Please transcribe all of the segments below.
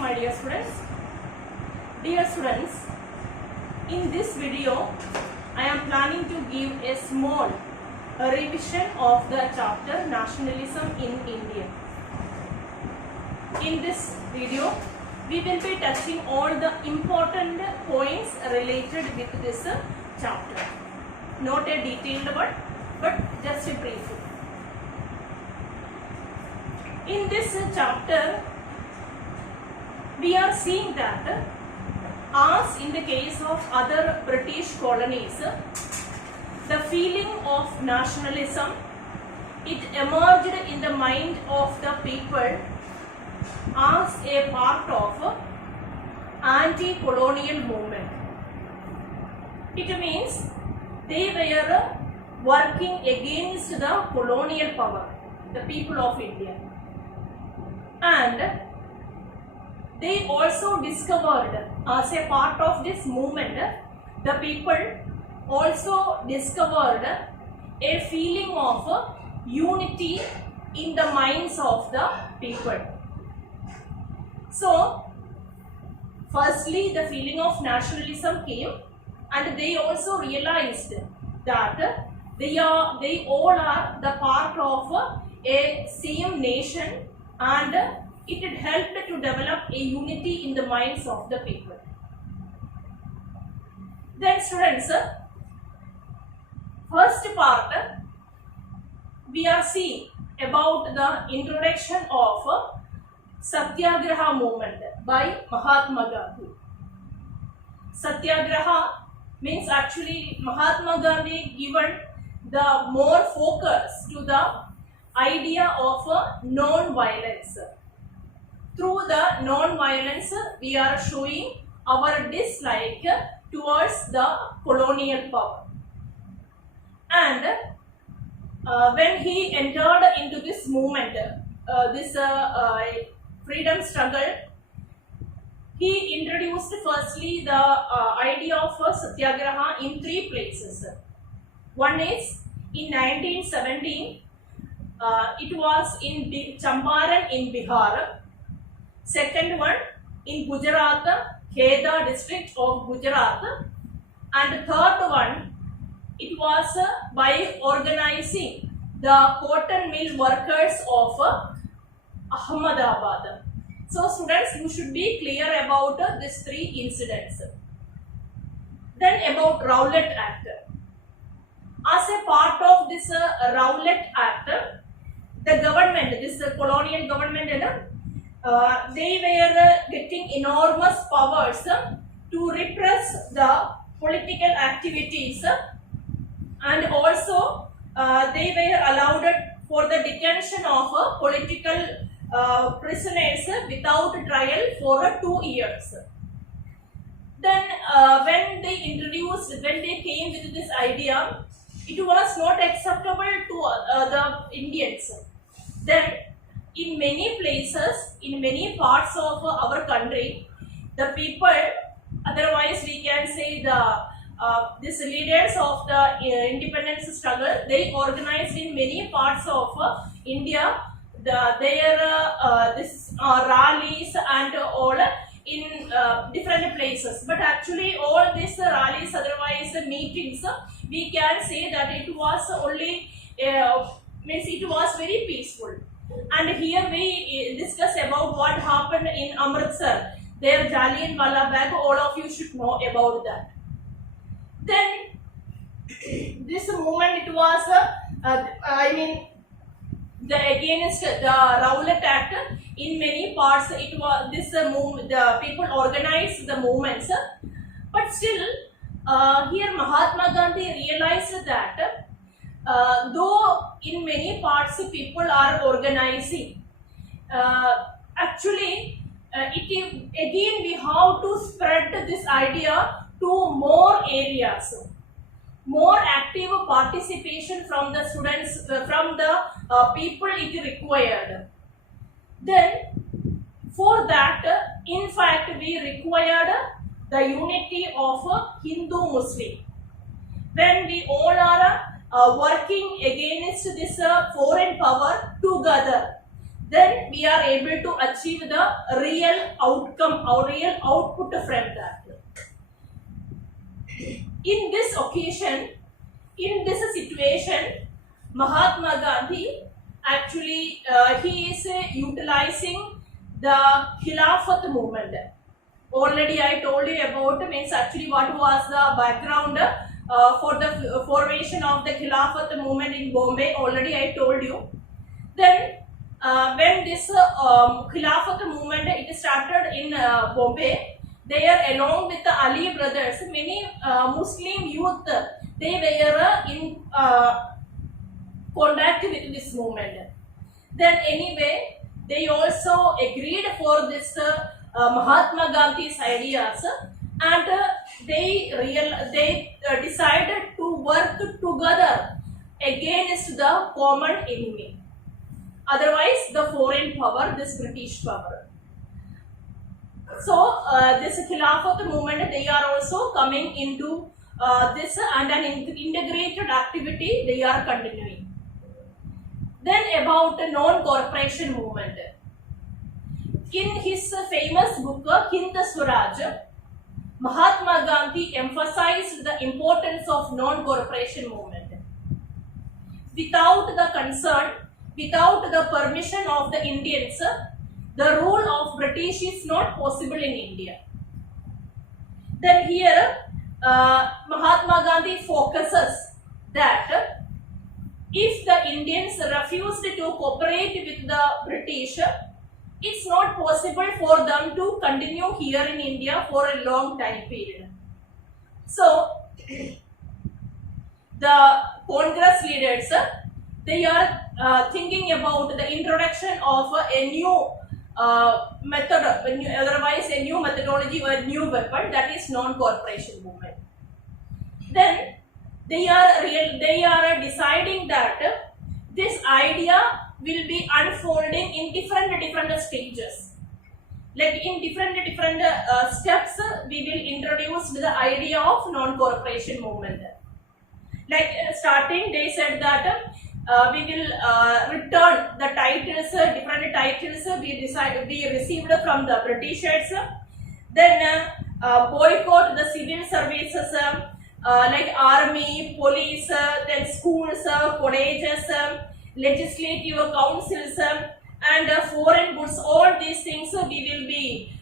my dear students. Dear students, in this video I am planning to give a small revision of the chapter Nationalism in India. In this video we will be touching all the important points related with this chapter. Not a detailed one, but just a brief. In this chapter we are seeing that, as in the case of other British colonies, the feeling of nationalism, it emerged in the mind of the people as a part of anti-colonial movement. It means they were working against the colonial power, the people of India. And they also discovered, as a part of this movement, the people also discovered a feeling of unity in the minds of the people. So, firstly, the feeling of nationalism came, and they also realized that they all are the part of a same nation, and it had helped to develop a unity in the minds of the people. Then students, first part we are seeing about the introduction of Satyagraha movement by Mahatma Gandhi. Satyagraha means actually Mahatma Gandhi given the more focus to the idea of non-violence. Through the non-violence, we are showing our dislike towards the colonial power. And when he entered into this movement, this freedom struggle, he introduced firstly the idea of Satyagraha in three places. One is in 1917, it was in Champaran in Bihar. Second one in Gujarat, Kheda district of Gujarat. And third one, it was by organizing the cotton mill workers of Ahmedabad. So students, you should be clear about these three incidents. Then about Rowlatt Act. As a part of this Rowlatt Act, the government, this colonial government, they were getting enormous powers to repress the political activities, and also they were allowed for the detention of political prisoners without trial for 2 years. Then when they came with this idea, it was not acceptable to the Indians. Then in many places, in many parts of our country, the people, otherwise we can say these leaders of the independence struggle, they organized in many parts of India their rallies and all in different places. But actually all these rallies, otherwise meetings, we can say that it was only means it was very peaceful. And here we discuss about what happened in Amritsar, their Jallianwala Bagh. All of you should know about that. Then this movement, it was against the Rowlatt Act. In many parts, it was this the people organized the movements, but still here Mahatma Gandhi realized that though in many parts people are organizing, actually again we have to spread this idea to more areas. More active participation from the students, from the people it required. Then for that, in fact, we required the unity of Hindu-Muslim. When we all are working against this foreign power together, then we we are able to achieve the real outcome or real output from that. In this occasion, in this situation, Mahatma Gandhi actually he is utilizing the Khilafat movement. Already I told you about means actually what was the background for the formation of the Khilafat movement in Bombay. Already I told you. Then when this Khilafat movement it started in Bombay, there along with the Ali brothers, many Muslim youth they were in contact with this movement. Then anyway, they also agreed for this Mahatma Gandhi's ideas, and they decided to work together against the common enemy. Otherwise, the foreign power, this British power. So this Khilafat movement, they are also coming into this and an integrated activity they are continuing. Then about the non-corporation movement. In his famous book Hind Swaraj, Mahatma Gandhi emphasized the importance of non-corporation movement. Without the consent, without the permission of the Indians, the rule of British is not possible in India. Then here Mahatma Gandhi focuses that if the Indians refused to cooperate with the British, it's not possible for them to continue here in India for a long time period. So the Congress leaders, they are thinking about the introduction of a new method, otherwise a new methodology or a new weapon, that is non-corporation movement. Then they are deciding that this idea will be unfolding in different stages. Like in different steps, we will introduce the idea of non-corporation movement. Like starting, they said that we will return the titles, different titles we received from the Britishers. Then boycott the civil services like army, police, then schools, colleges, legislative councils, and foreign goods. All these things we will be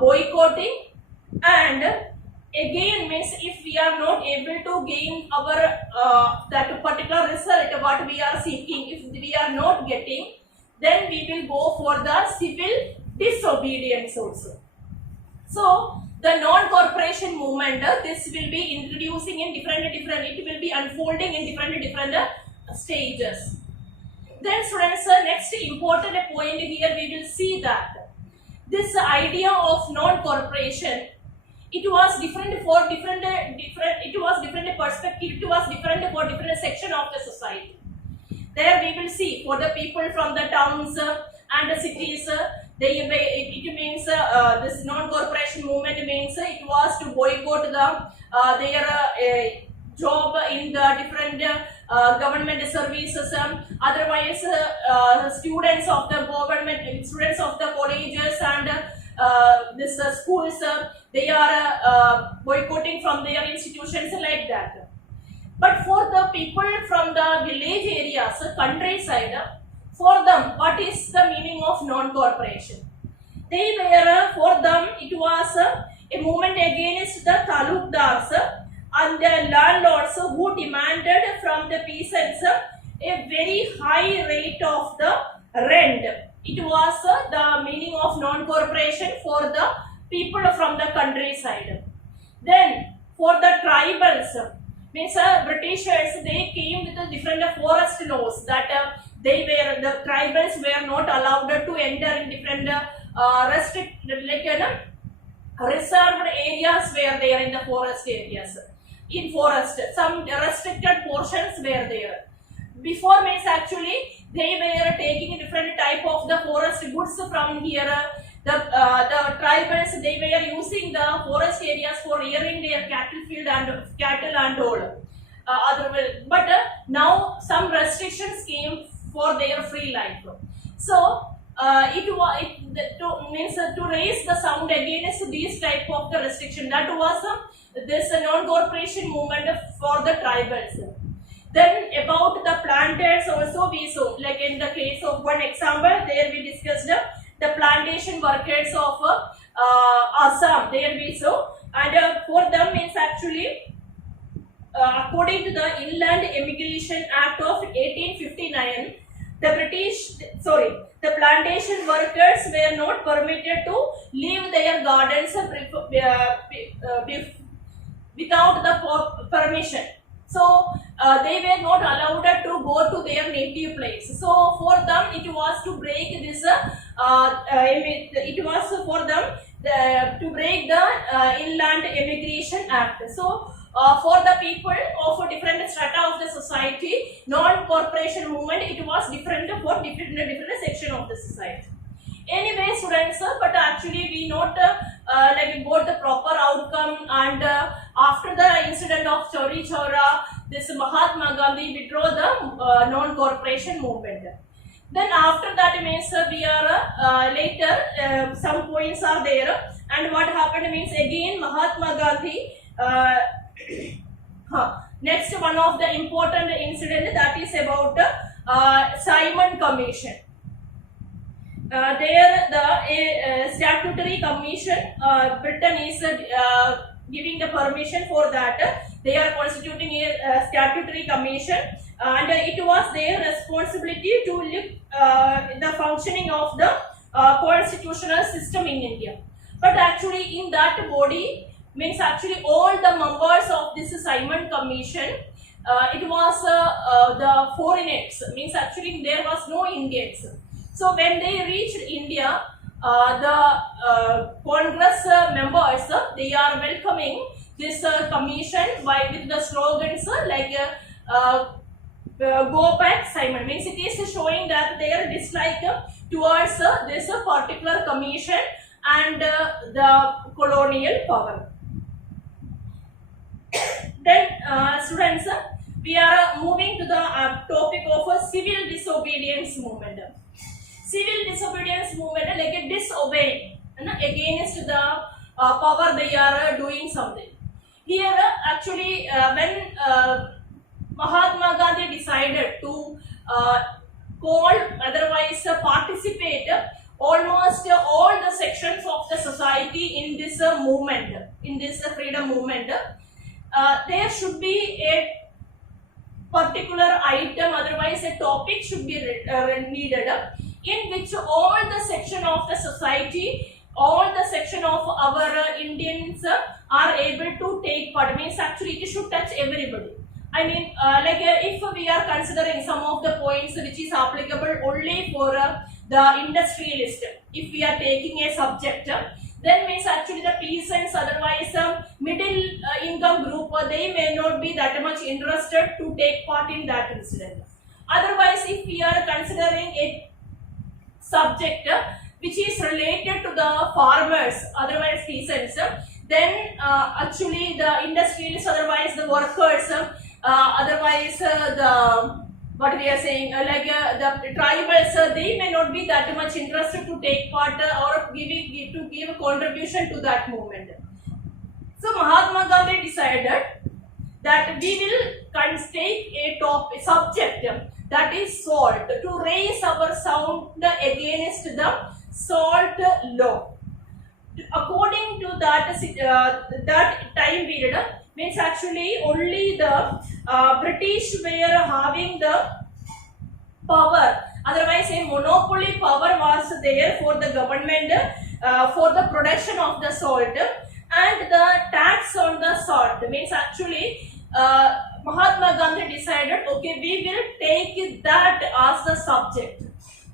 boycotting. And again means if we are not able to gain our that particular result what we are seeking, if we are not getting, then we will go for the civil disobedience also. So the non-corporation movement, this will be introducing in different, it will be unfolding in different stages. Then students, next important point here we will see that this idea of non-corporation, it was different for different perspective, it was different for different section of the society. There we will see for the people from the towns and the cities, it means this non-corporation movement means it was to boycott their job in the different government services. Otherwise, students of the government, students of the colleges and this schools, they are boycotting from their institutions like that. But for the people from the village areas, countryside, for them, what is the meaning of non-corporation? They were, for them, it was a movement against the talukdars and the landlords who demanded from the peasants a very high rate of the rent. It was the meaning of non-corporation for the people from the countryside. Then, for the tribals, means Britishers, they came with the different forest laws that the tribals were not allowed to enter in different reserved areas where they are in the forest areas. In forest, some restricted portions were there. Before means actually they were taking different type of the forest goods from here. The tribals, they were using the forest areas for rearing their cattle and all. But now some restrictions came for their free life. So to raise the sound against these type of the restriction. That was this non-corporation movement for the tribals. Then about the planters also we saw, like in the case of one example, there we discussed the plantation workers of Assam. There we saw, and for them means actually according to the Inland Immigration Act of 1859, the plantation workers were not permitted to leave their gardens without the permission. So they were not allowed to go to their native place. So for them it was to break this. It was for them to break the Inland Immigration Act. So for the people of different strata of the society, non-corporation movement, it was different for different section of the society. Anyway, students, but actually we not like got the proper outcome, and after the incident of Chauri Chaura, this Mahatma Gandhi withdraw the non-corporation movement. Then after that means we are later some points are there, and what happened means again Mahatma Gandhi next one of the important incident, that is about Simon Commission. There the statutory commission, Britain is giving the permission for that. They are constituting a statutory commission, and it was their responsibility to look the functioning of the constitutional system in India. But actually in that body means actually all the members of this Simon Commission, it was the foreigners, means actually there was no Indians. So when they reached India, the Congress members, they are welcoming this commission with the slogans like go back Simon, means it is showing that their dislike towards this particular commission and the colonial power. Then students, we are moving to the topic of civil disobedience movement. Civil disobedience movement, like a disobeying against the power they are doing something. Here actually when Mahatma Gandhi decided to call, otherwise participate almost all the sections of the society in this movement, in this freedom movement, there should be a particular item, otherwise a topic should be needed, in which all the section of the society, all the section of our Indians are able to take part. Means actually it should touch everybody. I mean like if we are considering some of the points which is applicable only for the industrialist, if we are taking a subject, then means actually the peasants, otherwise middle income group, they may not be that much interested to take part in that incident. Otherwise, if we are considering a subject which is related to the farmers, otherwise peasants, then actually the industrialists, otherwise the workers, otherwise the what we are saying like the tribals, they may not be that much interested to take part or give a contribution to that movement. So Mahatma Gandhi decided that we will take a subject, that is salt, to raise our sound against the salt law. According to that that time period, means actually only the British were having the power, otherwise a monopoly power was there for the government for the production of the salt and the tax on the salt. Means actually Mahatma Gandhi decided, okay, we will take that as the subject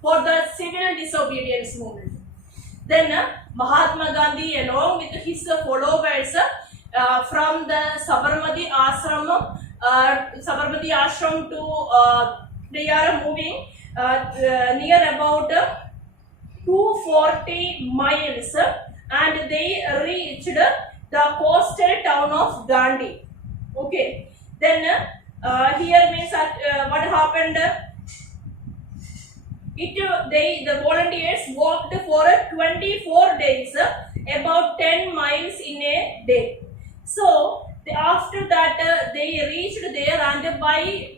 for the civil disobedience movement. Then Mahatma Gandhi along with his followers from the Sabarmati ashram to they are moving near about 240 miles, and they reached the coastal town of Dandi. Okay, then here means what happened, The volunteers walked for 24 days, about 10 miles in a day. So after that they reached there, and by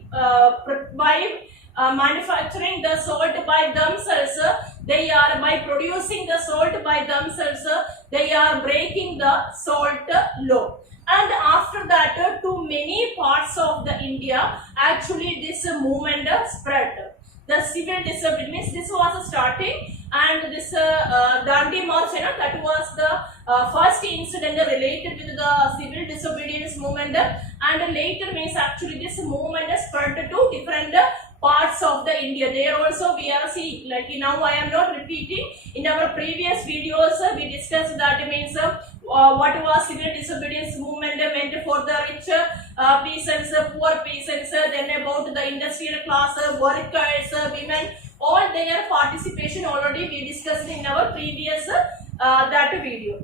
manufacturing the salt by themselves, they are by producing the salt by themselves, they are breaking the salt law. And after that, to many parts of the India, actually this movement spread. The civil disobedience, this was starting, and this Gandhi March, that was the first incident related with the civil disobedience movement, and later means actually this movement spread to different parts of the India. There also we are seeing, like now I am not repeating, in our previous videos we discussed that means what was civil disobedience movement meant for the rich peasants, poor peasants, then about the industrial class, workers, women, all their participation already we discussed in our previous that video.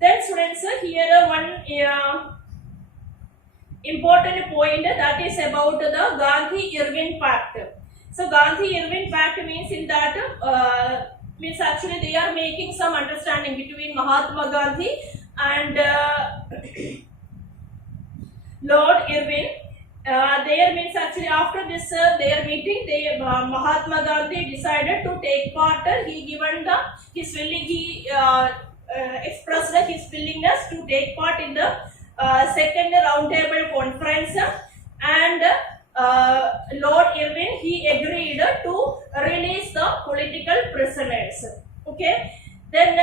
Then students, here one important point, that is about the Gandhi-Irwin Pact. So Gandhi-Irwin Pact means in that means actually they are making some understanding between Mahatma Gandhi and Lord Irwin. There means actually after this their meeting, Mahatma Gandhi decided to take part. He given his willing, he expressed his willingness to take part in the second roundtable conference, and Lord Irwin, he agreed to release the political prisoners. Okay, then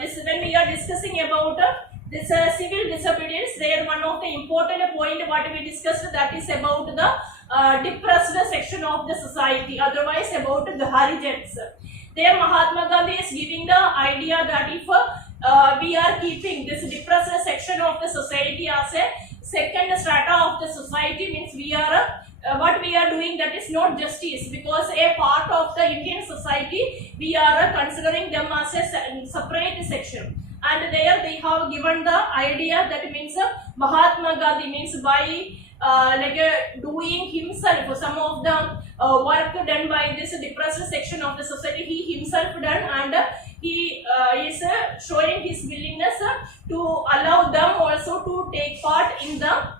this when we are discussing about this civil disobedience, there one of the important point what we discussed, that is about the depressed section of the society, otherwise about the Harijans. There Mahatma Gandhi is giving the idea that if we are keeping this depressed section of the society as a second strata of the society, means we are what we are doing, that is not justice, because a part of the Indian society we are considering them as a separate section, and there they have given the idea that means Mahatma Gandhi means by doing himself some of the work done by this depressed section of the society, he himself done, and he is showing his willingness to allow them also to take part in the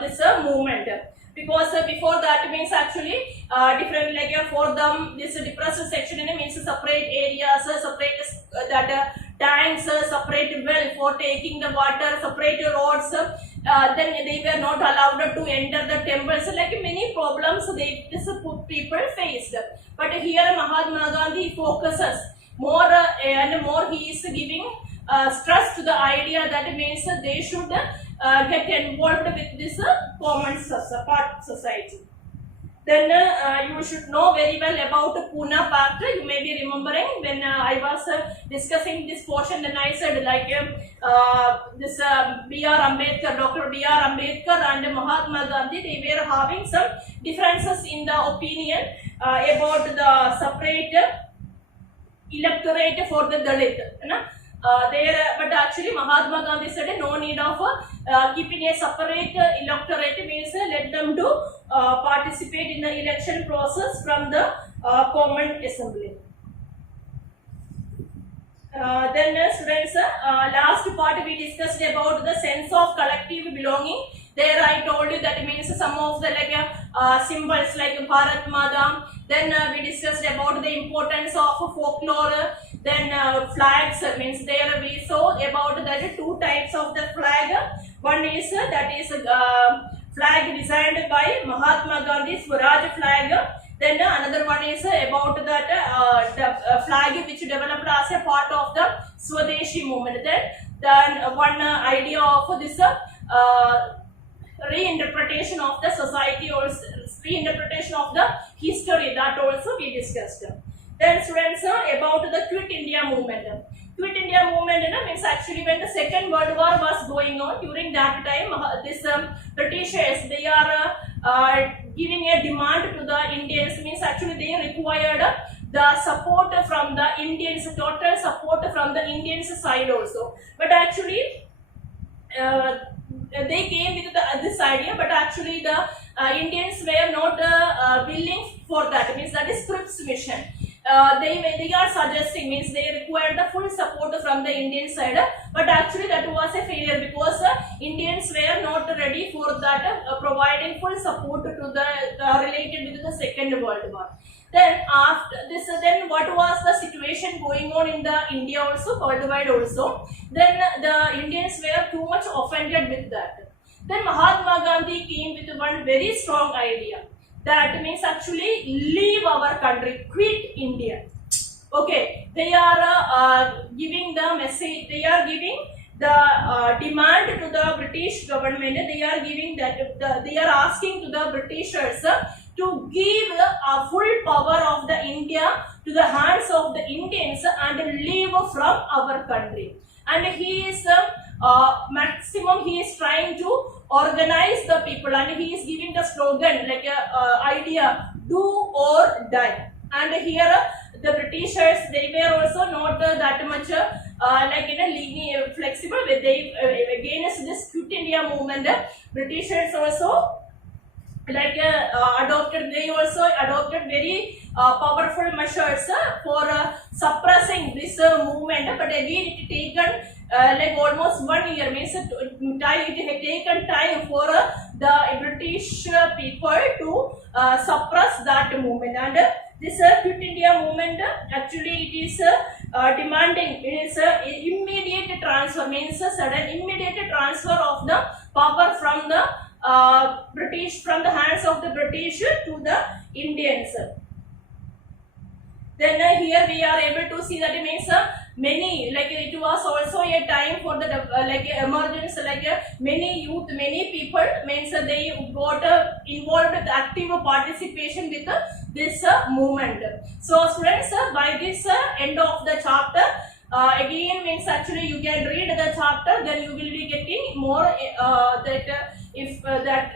this movement. Because before that means actually different for them this depressed section means separate areas, separate that tanks, separate well for taking the water, separate roads, then they were not allowed to enter the temples, like many problems this people faced. But here Mahatma Gandhi focuses more and more, he is giving stress to the idea that means they should get involved with this common society. Then you should know very well about Pune Pact. You may be remembering when I was discussing this portion, then I said like this B.R. Ambedkar, Dr. B.R. Ambedkar and Mahatma Gandhi, they were having some differences in the opinion about the separate electorate for the Dalit. But actually Mahatma Gandhi said no need of keeping a separate electorate, means let them to participate in the election process from the common assembly. Then students, last part we discussed about the sense of collective belonging. There I told you that means some of the symbols like Bharat Mata. Then we discussed about the importance of folklore. Then flags, means there we saw about that two types of the flag. One is that is flag designed by Mahatma Gandhi, Swaraj flag. Then another one is about that the flag which developed as a part of the Swadeshi movement. Then one idea of this reinterpretation of the society, or reinterpretation of the history, that also we discussed. Then students, about the Quit India movement. Quit India movement means actually when the Second World War was going on, during that time this Britishers, they are giving a demand to the Indians, means actually they required the support from the Indians, total support from the Indians side also. But actually they came with this idea, but actually the Indians were not willing for that. Means that is Cripps mission. They are suggesting, means they required the full support from the Indian side, but actually that was a failure because Indians were not ready for that, providing full support to the related with the Second World War. Then after this, then what was the situation going on in the India also, worldwide also? Then the Indians were too much offended with that. Then Mahatma Gandhi came with one very strong idea. That means actually leave our country, quit India. Okay, they are giving the message, they are giving the demand to the British government, they are giving that, they are asking to the Britishers to give full power of the India to the hands of the Indians and leave from our country. And he is maximum, he is trying to organize the people, and he is giving the slogan like a idea, do or die. And here the Britishers, they were also not that much like lenient, flexible. They against this Quit India movement, Britishers also like they also adopted very powerful measures for suppressing this movement, but again it taken like almost 1 year, means it had taken time for the British people to suppress that movement. And this Quit India movement, actually it is demanding, it is immediate transfer, means sudden immediate transfer of the power from the British, from the hands of the British to the Indians. Then here we are able to see that it means many, like it was also a time for the like emergence, like many youth, many people, means they got involved with active participation with this movement. So students, by this end of the chapter, again means actually you can read the chapter, then you will be getting more that if that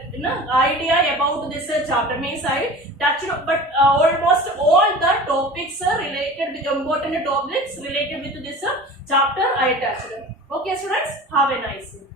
idea about this chapter. Means I touched, but almost all the topics related with important topics related with this chapter I touched. Okay students, have a nice day.